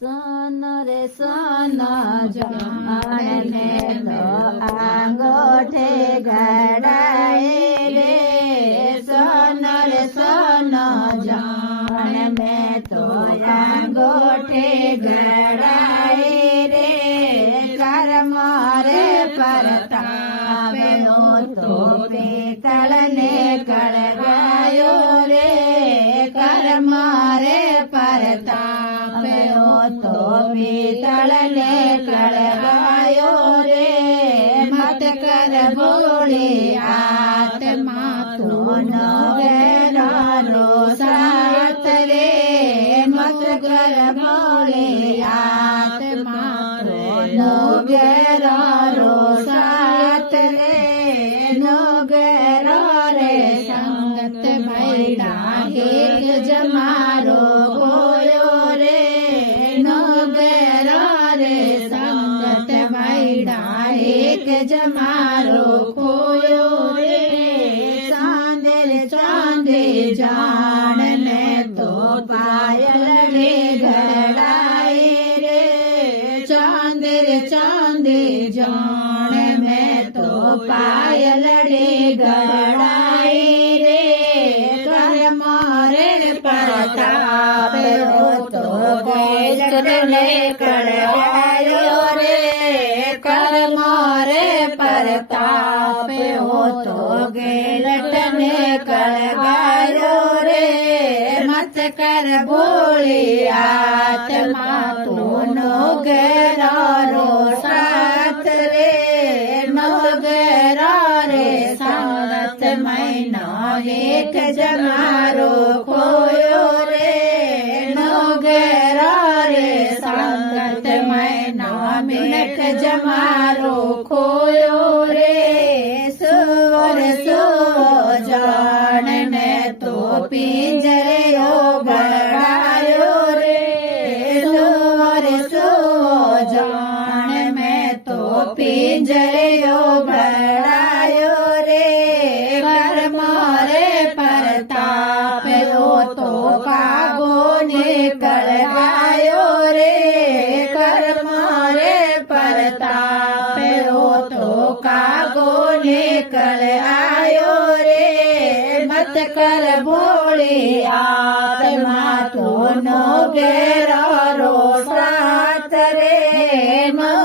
સોનો રે સોનો જાણને તો આંગોઠે ઘડાય રે સોનો રે સોનો જાણને તો આંગોઠે ઘડાય રે કર્મ રે પરતાપે તો પિતળને કળગાયો રે કર્મ રે પરતાપે તો પિતળને કળગાયો રે મત કર ભોળી આત્મા તો નો ઘેરાનો સાથ રે મત કર ભોળી આત્મા તો નો ઘેરાનો સાથ રે નો ઘેરો રે સંગત ભૈડા એક જમારો ગોયો રે નો ઘેરો રે સંગત ભૈડા એક જમારો ખોયો રે ચાંદે ચાંદે જાણને તો પાયલ રે ઘડાય રે ચાંદે ચાંદે જાણ મેં તો પાયલ રે ઘડાય રે કર્મ રે પરતાપ તો ગેલટને કળગાયો રે કર્મ રે પરતાપ તો ગેલટને કળગાયો રે મત કર ભોળી આત્મા તો નો ઘેરારો સાથ રે નો ઘેરો રે સંગત મહિનો એક જમારો ખોયો રે નો ઘેરો રે સંગત મહિનો એક જમારો ખોયો રે સુવર સુવો જાણને તો પિંજરે ગળાયો રે સુવર સુવો જાણ મેં તો પિંજરે ગળાયો રે કર્મ રે પરતાપ તો કાગો ને કળગાયો રે કર્મ રે પરતાપ તો કાગો ને કળગાયો રે મત કર ભોળી આત્મા તો નો ઘેરારો સાથ રે નો